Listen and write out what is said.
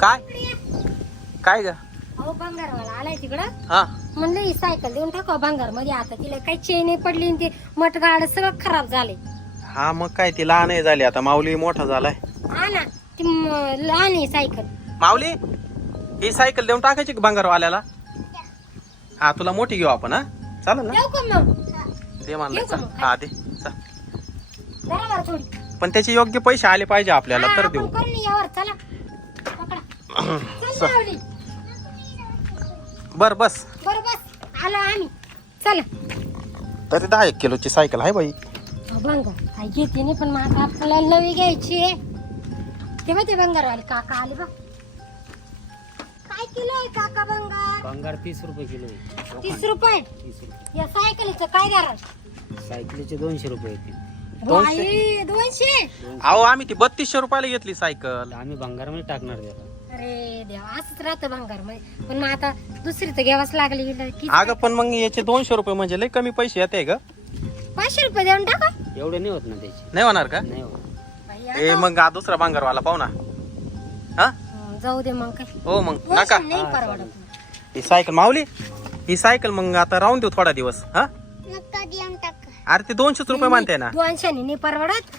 काय काय घ्यावा आलाय तिकडं सायकल देऊन टाक बंगार मध्ये आता तिला चेनही पडली ते सगळं खराब झाले हा मग काय ती लहान झाली आता माऊली आहे सायकल माऊली ही सायकल देऊन टाकायची वाल्याला हा तुला मोठी घेऊ आपण हा चल ते मानल थोडी पण त्याचे योग्य पैसे आले पाहिजे आपल्याला तर देऊ चला बर बस बर बस आलो आम्ही चला तरी दहा एक किलोची सायकल आहे बाई बंगार घेते नाही पण माझा आपल्याला नवी घ्यायची ते माहिती बंगार आली काका आली बघ काय किलो आहे काका बंगार बंगार तीस रुपये किलो आहे तीस रुपये या सायकलीच काय दर सायकलीचे दोनशे रुपये दोनशे अहो आम्ही ती बत्तीसशे रुपयाला घेतली सायकल आम्ही बंगार मध्ये टाकणार त्याला भांगर पण मग आता दुसरी तर घ्यावच लागली अगं पण मग याचे दोनशे रुपये म्हणजे लय कमी पैसे येते ग पाचशे रुपये देऊन टाका एवढे नाही होत ना त्याचे नाही होणार का नाही ए मग आता दुसरा वाला पाहुणा हा जाऊ दे मग काय हो मग नका परवडेल ही सायकल माऊली ही सायकल मग आता राहून देऊ थोडा दिवस थो हा टाकी अरे ते दोनशेच रुपये म्हणते ना नाही परवडत